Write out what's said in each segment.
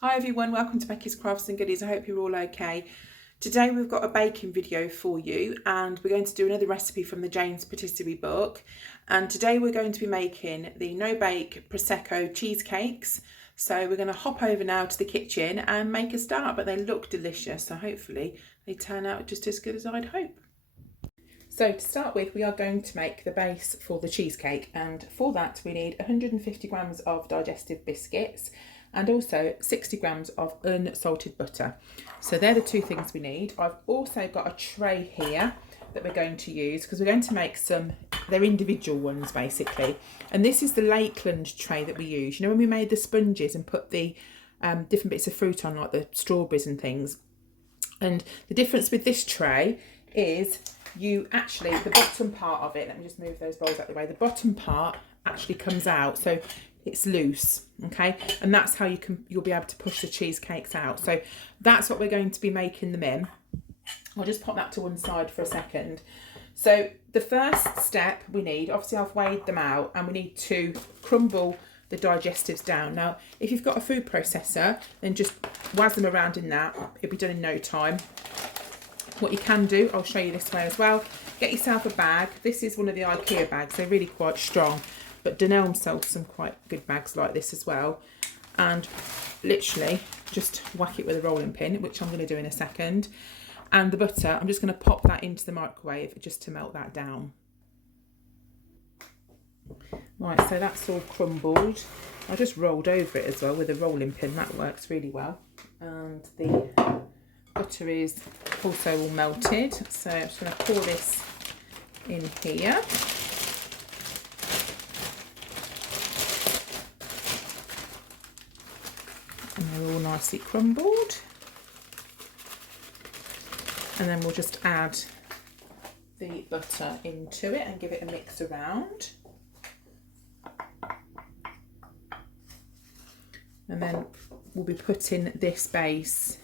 Hi everyone, welcome to Becky's Crafts and Goodies. I hope you're all okay. Today we've got a baking video for you and we're going to do another recipe from the Jane's Patisserie book. And today we're going to be making the no-bake Prosecco cheesecakes. So we're going to hop over now to the kitchen and make a start, but they look delicious, so hopefully they turn out just as good as I'd hope. So to start with, we are going to make the base for the cheesecake, and for that we need 150 grams of digestive biscuits and also 60 grams of unsalted butter. So they're the two things we need. I've also got a tray here that we're going to use because we're going to make some, they're individual ones basically. And this is the Lakeland tray that we use. You know when we made the sponges and put the different bits of fruit on, like the strawberries and things. And the difference with this tray is you actually, the bottom part of it, let me just move those bowls out of the way, the bottom part actually comes out, so it's loose, okay, and that's how you'll be able to push the cheesecakes out. So that's what we're going to be making them in. I'll just pop that to one side for a second. So the first step we need, obviously I've weighed them out, and we need to crumble the digestives down. Now if you've got a food processor, then just waz them around in that, it'll be done in no time. What you can do, I'll show you this way as well, get yourself a bag. This is one of the IKEA bags, they're really quite strong, but Dunelm sells some quite good bags like this as well. And literally just whack it with a rolling pin, which I'm going to do in a second. And the butter, I'm just going to pop that into the microwave just to melt that down. Right, so that's all crumbled. I just rolled over it as well with a rolling pin, that works really well. And the butter is also all melted, so I'm just going to pour this in here. And they're all nicely crumbled. And then we'll just add the butter into it and give it a mix around. And then we'll be putting this base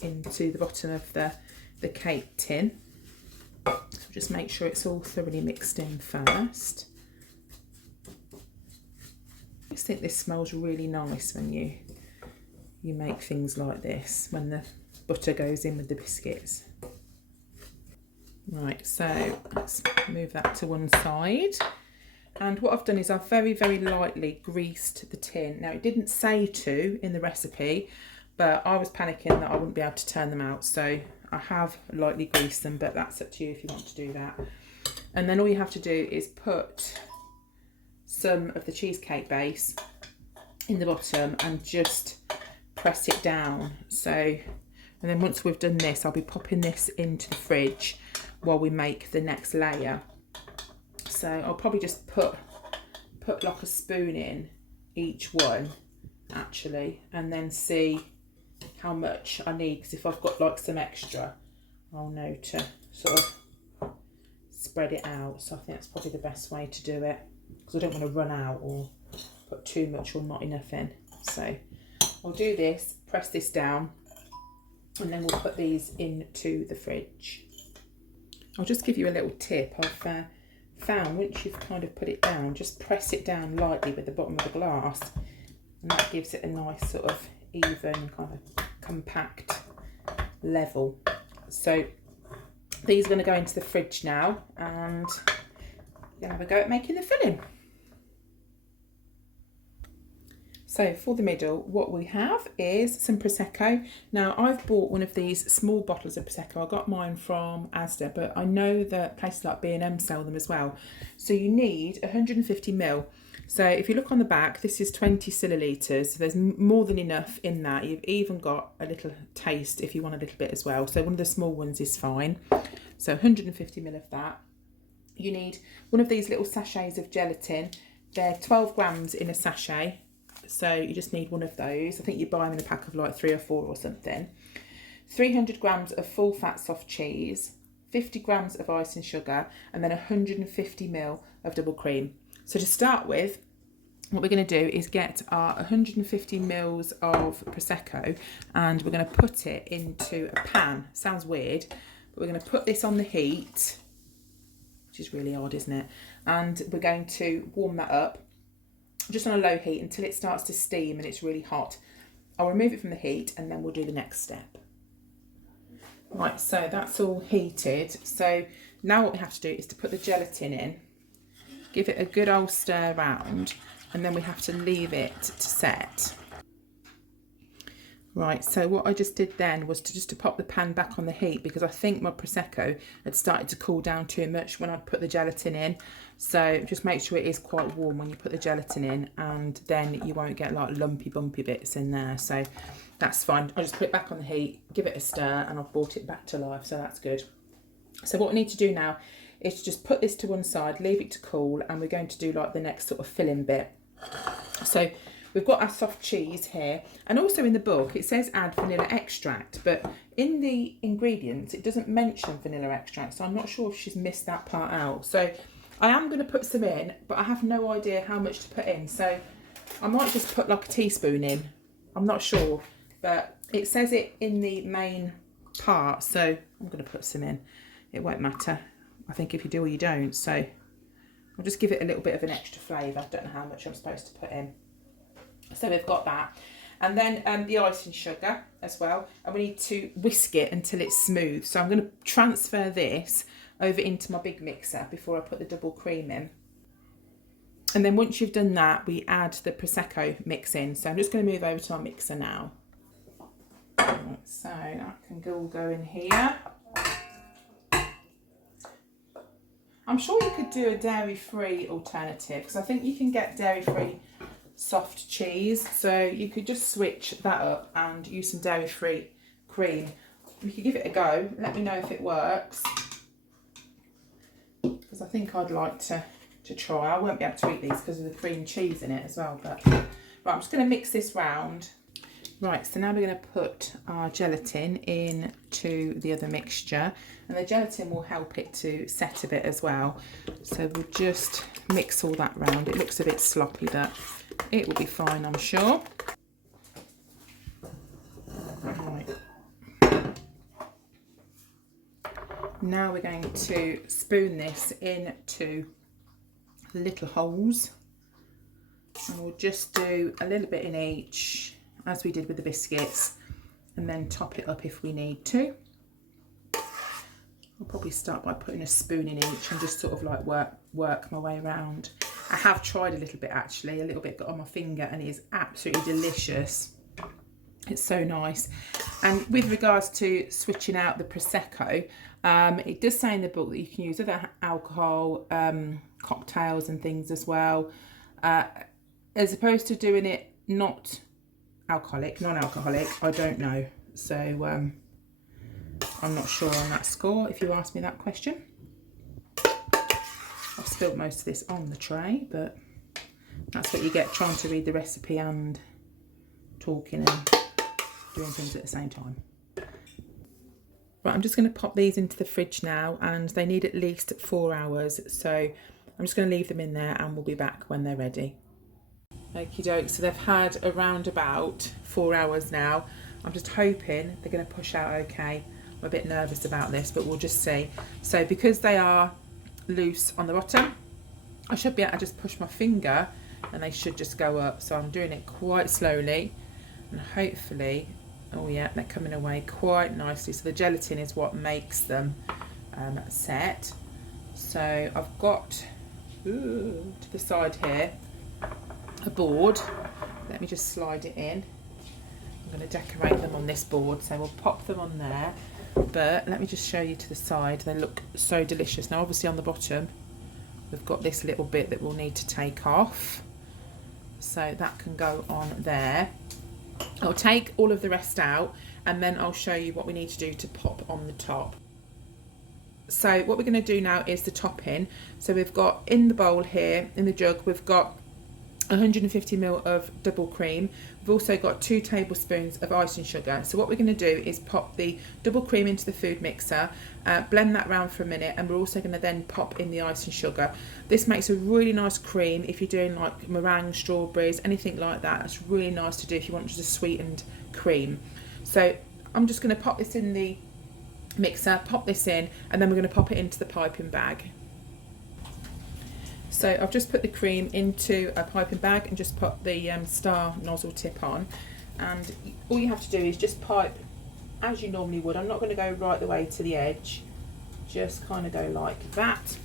into the bottom of the cake tin. So just make sure it's all thoroughly mixed in first. I just think this smells really nice when you make things like this, when the butter goes in with the biscuits. Right, so let's move that to one side. And what I've done is I've very, very lightly greased the tin. Now it didn't say to in the recipe, but I was panicking that I wouldn't be able to turn them out. So I have lightly greased them, but that's up to you if you want to do that. And then all you have to do is put some of the cheesecake base in the bottom and just press it down. So, and then once we've done this, I'll be popping this into the fridge while we make the next layer. So I'll probably just put like a spoon in each one actually, and then see how much I need, because if I've got like some extra, I'll know to sort of spread it out. So I think that's probably the best way to do it, because I don't want to run out or put too much or not enough in. So I'll do this, press this down, and then we'll put these into the fridge. I'll just give you a little tip. I've found once you've kind of put it down, just press it down lightly with the bottom of the glass, and that gives it a nice sort of even kind of compact level. So these are going to go into the fridge now, and we're going to have a go at making the filling. So for the middle, what we have is some Prosecco. Now I've bought one of these small bottles of Prosecco. I got mine from Asda, but I know that places like B&M sell them as well. So you need 150 ml. So if you look on the back, this is 20 millilitres. So there's more than enough in that. You've even got a little taste if you want a little bit as well. So one of the small ones is fine. So 150 ml of that. You need one of these little sachets of gelatin. They're 12 grams in a sachet. So you just need one of those. I think you buy them in a pack of like 3 or 4 or something. 300 grams of full fat soft cheese, 50 grams of icing sugar, and then 150 ml of double cream. So to start with, what we're going to do is get our 150 mils of Prosecco, and we're going to put it into a pan. Sounds weird, but we're going to put this on the heat, which is really odd, isn't it? And we're going to warm that up just on a low heat until it starts to steam and it's really hot. I'll remove it from the heat and then we'll do the next step. Right, so that's all heated. So now what we have to do is to put the gelatin in, give it a good old stir round, and then we have to leave it to set. Right, so what I just did then was to pop the pan back on the heat, because I think my Prosecco had started to cool down too much when I'd put the gelatin in. So just make sure it is quite warm when you put the gelatin in, and then you won't get like lumpy bumpy bits in there. So that's fine. I'll just put it back on the heat, give it a stir, and I've brought it back to life, so that's good. So what we need to do now is to just put this to one side, leave it to cool, and we're going to do like the next sort of filling bit. So we've got our soft cheese here, and also in the book it says add vanilla extract, but in the ingredients it doesn't mention vanilla extract, so I'm not sure if she's missed that part out. So I am going to put some in, but I have no idea how much to put in, so I might just put like a teaspoon in. I'm not sure, but it says it in the main part, so I'm going to put some in. It won't matter, I think, if you do or you don't, so I'll just give it a little bit of an extra flavour. I don't know how much I'm supposed to put in. So we've got that, and then the icing sugar as well, and we need to whisk it until it's smooth. So I'm going to transfer this over into my big mixer before I put the double cream in. And then once you've done that, we add the Prosecco mix in. So I'm just going to move over to my mixer now. Right, so that can all go in here. I'm sure you could do a dairy-free alternative, because I think you can get dairy-free soft cheese, so you could just switch that up and use some dairy-free cream. We could give it a go. Let me know if it works, because I think I'd like to try. I won't be able to eat these because of the cream cheese in it as well, but right, I'm just going to mix this round. Right, so now we're going to put our gelatin into the other mixture, and the gelatin will help it to set a bit as well. So we'll just mix all that round. It looks a bit sloppy, but it will be fine, I'm sure. Right. Now we're going to spoon this into little holes, and we'll just do a little bit in each, as we did with the biscuits, and then top it up if we need to. I'll probably start by putting a spoon in each and just sort of like work my way around. I have tried a little bit actually, a little bit got on my finger, and it is absolutely delicious. It's so nice. And with regards to switching out the Prosecco, it does say in the book that you can use other alcohol, cocktails and things as well, as opposed to doing it not alcoholic, non-alcoholic. I don't know, so I'm not sure on that score if you ask me that question. I've spilled most of this on the tray, but that's what you get trying to read the recipe and talking and doing things at the same time. Right, I'm just going to pop these into the fridge now, and they need at least 4 hours, so I'm just going to leave them in there and we'll be back when they're ready. Okie doke, so they've had around about 4 hours now. I'm just hoping they're going to push out okay. I'm a bit nervous about this, but we'll just see. So because they are loose on the bottom, I should be able to just push my finger and they should just go up. So I'm doing it quite slowly, and hopefully, oh yeah, they're coming away quite nicely. So the gelatin is what makes them set. So I've got to the side here a board. Let me just slide it in. I'm going to decorate them on this board, so we'll pop them on there. But let me just show you to the side. They look so delicious. Now obviously on the bottom we've got this little bit that we'll need to take off, so that can go on there. I'll take all of the rest out, and then I'll show you what we need to do to pop on the top. So what we're going to do now is the topping. So we've got in the bowl here, in the jug, we've got 150ml of double cream. We've also got 2 tablespoons of icing sugar. So what we're going to do is pop the double cream into the food mixer, blend that round for a minute, and we're also going to then pop in the icing sugar. This makes a really nice cream if you're doing like meringue, strawberries, anything like that. It's really nice to do if you want just a sweetened cream. So I'm just going to pop this in the mixer, pop this in, and then we're going to pop it into the piping bag. So I've just put the cream into a piping bag and just put the star nozzle tip on, and all you have to do is just pipe as you normally would. I'm not going to go right the way to the edge, just kind of go like that,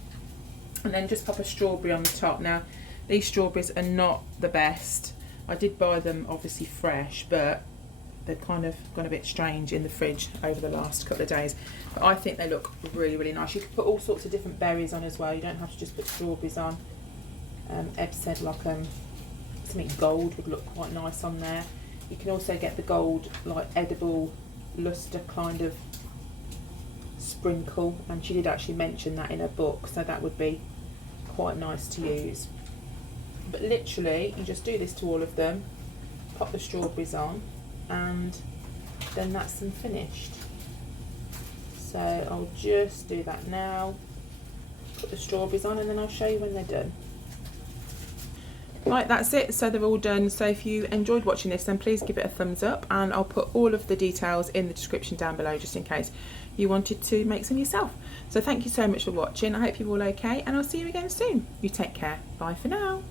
and then just pop a strawberry on the top. Now these strawberries are not the best. I did buy them obviously fresh, but they've kind of gone a bit strange in the fridge over the last couple of days, but I think they look really, really nice. You can put all sorts of different berries on as well. You don't have to just put strawberries on. Eb said like something gold would look quite nice on there. You can also get the gold like edible luster kind of sprinkle, and she did actually mention that in her book, so that would be quite nice to use. But literally you just do this to all of them, pop the strawberries on, and then that's them finished. So I'll just do that now, put the strawberries on, and then I'll show you when they're done. Right, that's it. So they're all done. So if you enjoyed watching this, then please give it a thumbs up, and I'll put all of the details in the description down below just in case you wanted to make some yourself. So thank you so much for watching. I hope you're all okay, and I'll see you again soon. You take care. Bye for now.